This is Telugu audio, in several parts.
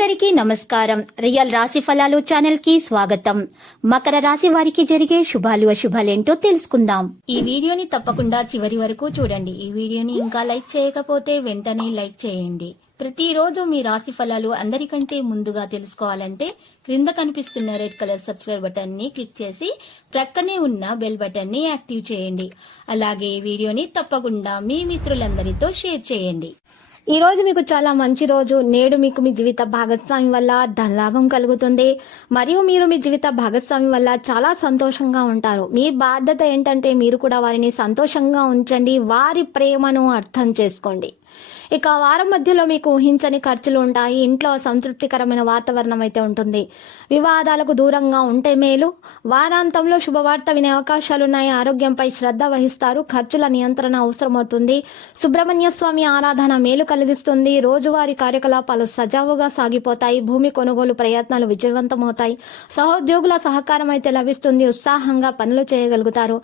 అందరికీ నమస్కారం. రియల్ రాశి ఫలాలు ఛానల్ కి స్వాగతం. మకర రాశి వారికి జరిగే శుభాలు అశుభాలేంటో తెలుసుకుందాం. ఈ వీడియోని తప్పకుండా చివరి వరకు చూడండి. ఈ వీడియోని ఇంకా లైక్ చేయకపోతే వెంటనే లైక్ చేయండి. ప్రతిరోజు మీ రాశి ఫలాలు అందరికంటే ముందుగా తెలుసుకోవాలంటే క్రింద కనిపిస్తున్న రెడ్ కలర్ సబ్స్క్రైబ్ బటన్ ని క్లిక్ చేసి ప్రక్కనే ఉన్న బెల్ బటన్ ని యాక్టివ్ చేయండి. అలాగే ఈ వీడియోని తప్పకుండా మీ మిత్రులందరితో షేర్ చేయండి. ఈ రోజు మీకు చాలా మంచి రోజు. నేడు మీకు మీ జీవిత భాగస్వామి వల్ల ధనలాభం కలుగుతుంది మరియు మీరు మీ జీవిత భాగస్వామి వల్ల చాలా సంతోషంగా ఉంటారు. మీ బాధ్యత ఏంటంటే మీరు కూడా వారిని సంతోషంగా ఉంచండి, వారి ప్రేమను అర్థం చేసుకోండి. ఇక వారం మధ్యలో మీకు ఊహించని ఖర్చులు ఉంటాయి. ఇంట్లో సంతృప్తికరమైన వాతావరణం అయితే ఉంటుంది. వివాదాలకు దూరంగా ఉంటే మేలు. వారాంతంలో శుభవార్త వినే అవకాశాలున్నాయి. ఆరోగ్యంపై శ్రద్ధ వహిస్తారు. ఖర్చుల నియంత్రణ అవసరమవుతుంది. సుబ్రహ్మణ్య స్వామి ఆరాధన మేలు కలిగిస్తుంది. రోజువారీ కార్యకలాపాలు సజావుగా సాగిపోతాయి. భూమి కొనుగోలు ప్రయత్నాలు విజయవంతమవుతాయి. సహోద్యోగుల సహకారం అయితే లభిస్తుంది. ఉత్సాహంగా పనులు చేయగలుగుతారు.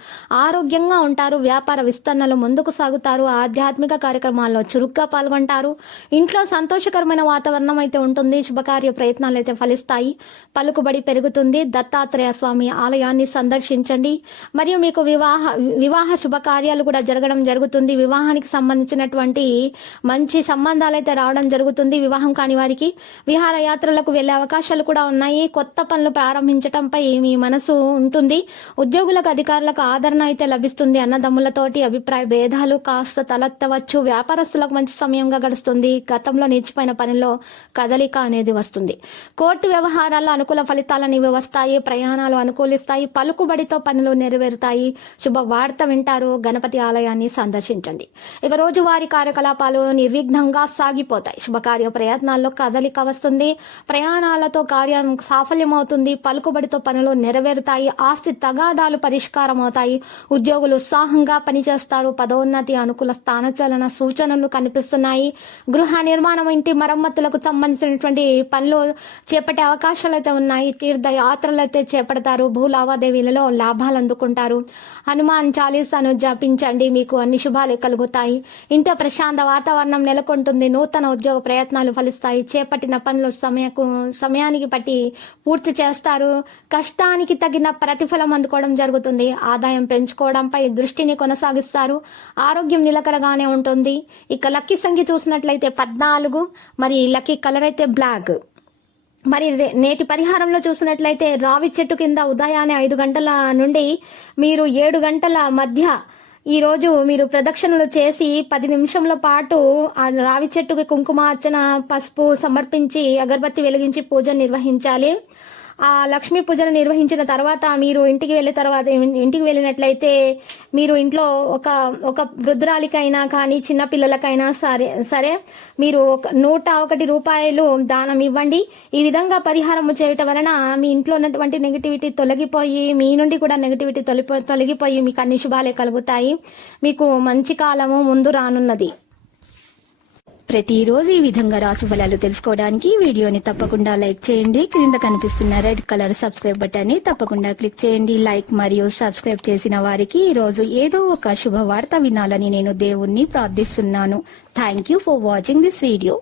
ఆరోగ్యంగా ఉంటారు. వ్యాపార విస్తరణలు ముందుకు సాగుతారు. ఆధ్యాత్మిక కార్యక్రమాల్లో చురుగ్గా పాల్గొంటారు. ఇంట్లో సంతోషకరమైన వాతావరణం అయితే ఉంటుంది. శుభకార్య ప్రయత్నాలు అయితే ఫలిస్తాయి. పలుకుబడి పెరుగుతుంది. దత్తాత్రేయ స్వామి ఆలయాన్ని సందర్శించండి. మరియు మీకు వివాహ శుభకార్యాలు కూడా జరగడం జరుగుతుంది. వివాహానికి సంబంధించినటువంటి మంచి సంబంధాలు అయితే రావడం జరుగుతుంది. వివాహం కాని వారికి విహారయాత్రలకు వెళ్లే అవకాశాలు కూడా ఉన్నాయి. కొత్త పనులు ప్రారంభించడంపై మీ మనసు ఉంటుంది. ఉద్యోగులకు అధికారులకు ఆదరణ అయితే లభిస్తుంది. అన్నదమ్ములతోటి అభిప్రాయ భేదాలు కాస్త తలెత్తవచ్చు. వ్యాపారస్తులకు మంచి సమయంగా గడుస్తుంది. గతంలో నిలిచిపోయిన పనిలో కదలిక అనేది వస్తుంది. కోర్టు వ్యవహారాల్లో అనుకూల ఫలితాలను వస్తాయి. ప్రయాణాలు అనుకూలిస్తాయి. పలుకుబడితో పనులు నెరవేరుతాయి. శుభ వార్త వింటారు. గణపతి ఆలయాన్ని సందర్శించండి. ఇక రోజువారీ కార్యకలాపాలు నిర్విఘ్నంగా సాగిపోతాయి. శుభకార్య ప్రయత్నాల్లో కదలిక వస్తుంది. ప్రయాణాలతో కార్యం సాఫల్యమవుతుంది. పలుకుబడితో పనులు నెరవేరుతాయి. ఆస్తి తగాదాలు పరిష్కారం అవుతాయి. ఉద్యోగులు ఉత్సాహంగా పనిచేస్తారు. పదోన్నతి అనుకూల స్థానచలన సూచనలు కనిపిస్తున్నాయి. గృహ నిర్మాణం, ఇంటి మరమ్మతులకు సంబంధించినటువంటి పనులు చేపట్టే అవకాశాలు అయితే ఉన్నాయి. తీర్థయాత్రలు అయితే చేపడతారు. భూ లావాదేవీలలో లాభాలు అందుకుంటారు. హనుమాన్ చాలీసాను జపించండి. మీకు అన్ని శుభాలు కలుగుతాయి. ఇంట ప్రశాంత వాతావరణం నెలకొంటుంది. నూతన ఉద్యోగ ప్రయత్నాలు ఫలిస్తాయి. చేపట్టిన పనులు సమయానికి పట్టి పూర్తి చేస్తారు. కష్టానికి తగిన ప్రతిఫలం అందుకోవడం జరుగుతుంది. ఆదాయం పెంచుకోవడంపై దృష్టిని కొనసాగిస్తారు. ఆరోగ్యం నిలకడగానే ఉంటుంది. ఇక లక్కీ సంఖ్య చూసినట్లయితే 14. మరి లక్కీ కలర్ అయితే బ్లాక్. మరి నేటి పరిహారంలో చూసినట్లయితే రావి చెట్టు కింద ఉదయాన్నే 5 గంటల నుండి మీరు 7 గంటల మధ్య ఈ రోజు మీరు ప్రదక్షిణలు చేసి 10 నిమిషముల పాటు ఆ రావి చెట్టుకి కుంకుమార్చన, పసుపు సమర్పించి అగరబత్తి వెలిగించి పూజ నిర్వహించాలి. ఆ లక్ష్మీ పూజను నిర్వహించిన తర్వాత మీరు ఇంటికి వెళ్ళినట్లయితే మీరు ఇంట్లో ఒక వృద్ధురాలికైనా కానీ చిన్న పిల్లలకైనా సరే మీరు 101 రూపాయలు దానం ఇవ్వండి. ఈ విధంగా పరిహారం చేయటం వలన మీ ఇంట్లో ఉన్నటువంటి నెగిటివిటీ తొలగిపోయి, మీ నుండి కూడా నెగిటివిటీ తొలగిపోయి మీకు అన్ని శుభాలే కలుగుతాయి. మీకు మంచి కాలము ముందు రానున్నది. ప్రతిరోజు ఈ విధంగా రాశి ఫలాలు తెలుసుకోవడానికి వీడియోని తప్పకుండా లైక్ చేయండి. క్రింద కనిపిస్తున్న రెడ్ కలర్ సబ్స్క్రైబ్ బటన్ ని తప్పకుండా క్లిక్ చేయండి. లైక్ మరియు సబ్స్క్రైబ్ చేసిన వారికి ఈ రోజు ఏదో ఒక శుభవార్త వినాలని నేను దేవుణ్ణి ప్రార్థిస్తున్నాను. Thank you for watching this video.